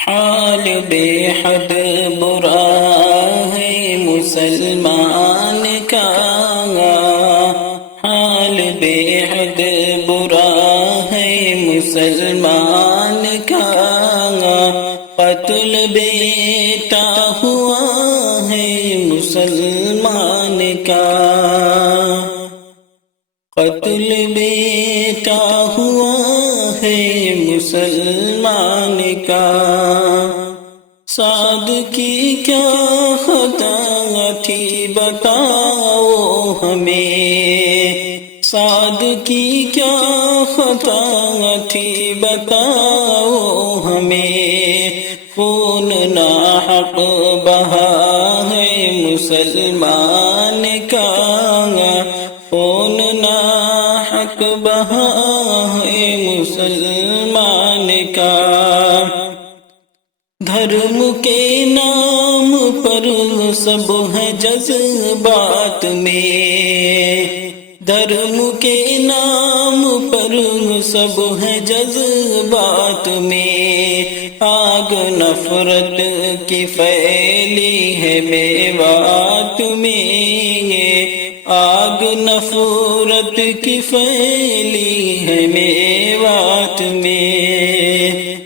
حال بے حد برا ہے مسلمان کا، حال بے حد برا ہے مسلمان کا، قتل بیٹا ہوا ہے مسلمان کا، قتل بیٹا ہوا ہے مسلمان کا۔ سعد کی کیا خطا تھی بتاؤ ہمیں، سعد کی کیا خطا تھی بتاؤ ہمیں، خون ناحق بہا ہے مسلمان کا، خون ناحق بہا ہے مسلمان کا۔ دھرم کے نام پر سب ہے جذبات میں، دھرم کے نام پر سب ہے جذبات میں، آگ نفرت کی پھیلی ہے میوات میں، آگ نفرت کی پھیلی ہے میوات میں۔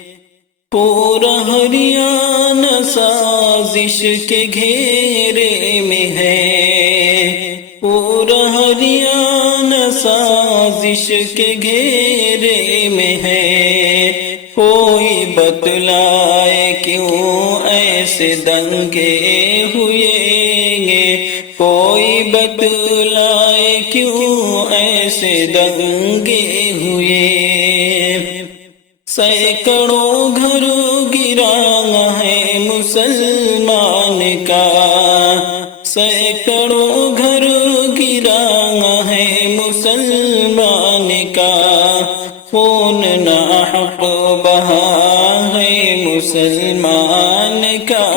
پورا ہریانہ سازش کے گھیرے میں ہے، پورا ہریانہ سازش کے گھیرے میں ہے، کوئی بتلائے کیوں ایسے دنگے ہوئے گے، کوئی بتلائے کیوں ایسے دنگے ہوئے۔ سینکڑوں گھر گرا ہے مسلمان کا، سینکڑوں گھر گرا ہے مسلمان کا، خون ناحق بہا ہے مسلمان کا،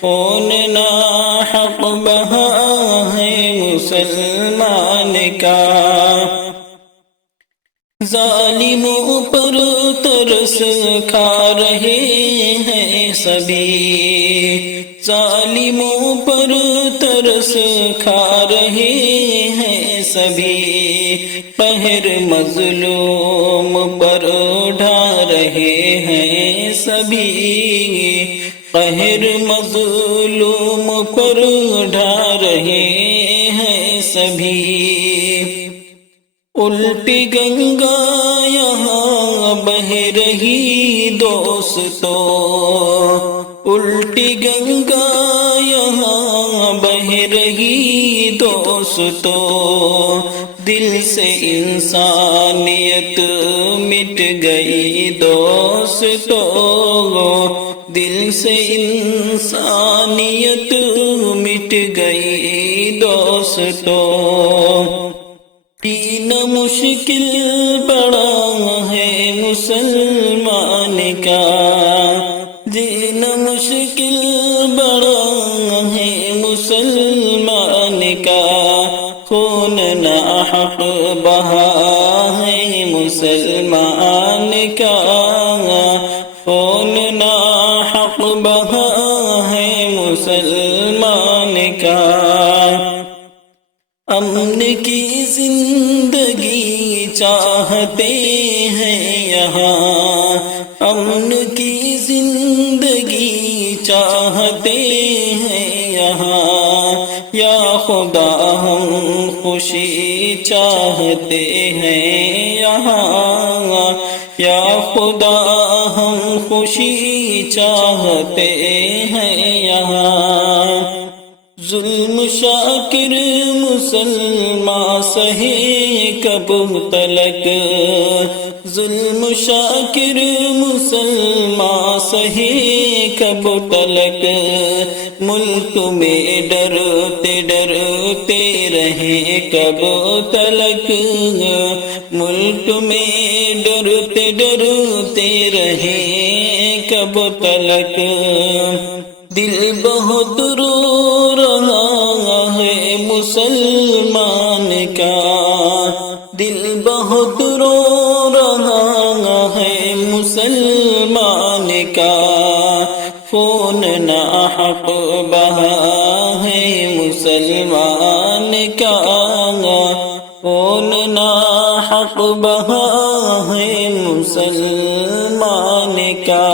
خون ناحق بہا ہے مسلمان کا۔ ظالموں پر ترس کھا رہے ہیں سبھی، ظالموں پر ترس کھا رہے ہیں سبھی، قہر مظلوم پر ڈھا رہے ہیں سبھی، قہر مظلوم پر ڈھا رہے ہیں سبھی۔ الٹی گنگا یہاں بہ رہی دوستو، الٹی گنگا یہاں بہ رہی دوستو، دل سے انسانیت مٹ گئی دوستو، دل سے انسانیت مٹ گئی دوستو۔ جینا مشکل بڑا ہے مسلمان کا، جینا مشکل بڑا ہے مسلمان کا، خون ناحق بہا ہے مسلمان کا، خون ناحق بہا ہے مسلمان کا۔ امن کی زندگی چاہتے ہیں یہاں، امن کی زندگی چاہتے ہیں یہاں، یا خدا ہم خوشی چاہتے ہیں یہاں، یا خدا ہم خوشی چاہتے ہیں یہاں۔ ظلم شاکر مسلمان سہے کب تلک، ظلم شاکر مسلمان سہے کب تلک، ملک میں ڈرتے ڈرتے رہے کب تلک، ملک میں ڈرتے ڈرتے رہے کب تلک۔ دل بہت رو رہا ہے مسلمان کا، دل بہت رو رہا ہے مسلمان کا، خون ناحق بہا ہے مسلمان کا، خون ناحق بہا ہے مسلمان کا۔